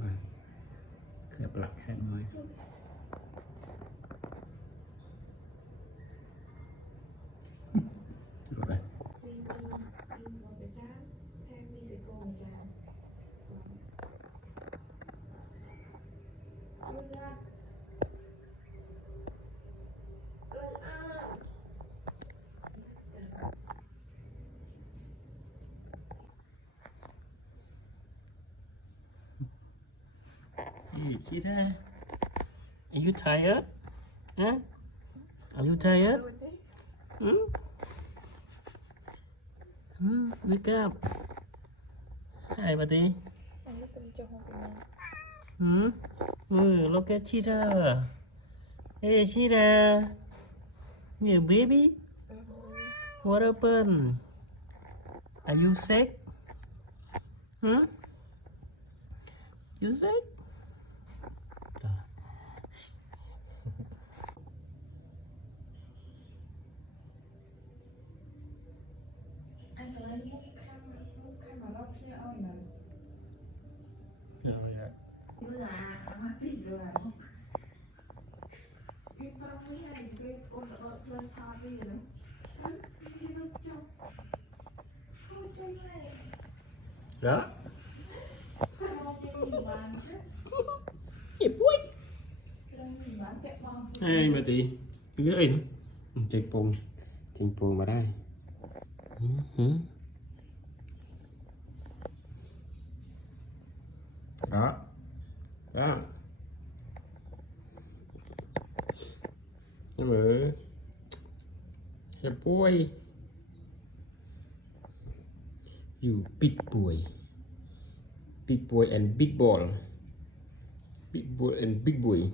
Rồi, khép lại hai người. Rồi đây. Chita, are you tired? Huh? Are you tired? Wake up. Hi, buddy. Look at Cheetah. Hey, Cheetah. You baby? What happened? Are you sick? You sick? Đó. Chị Bui. Ai mà chị cứ in trên bồn mà đây. Đó. Đó. Nhưng mà chị Bui. You big boy. Big boy and big ball. Big boy and big boy.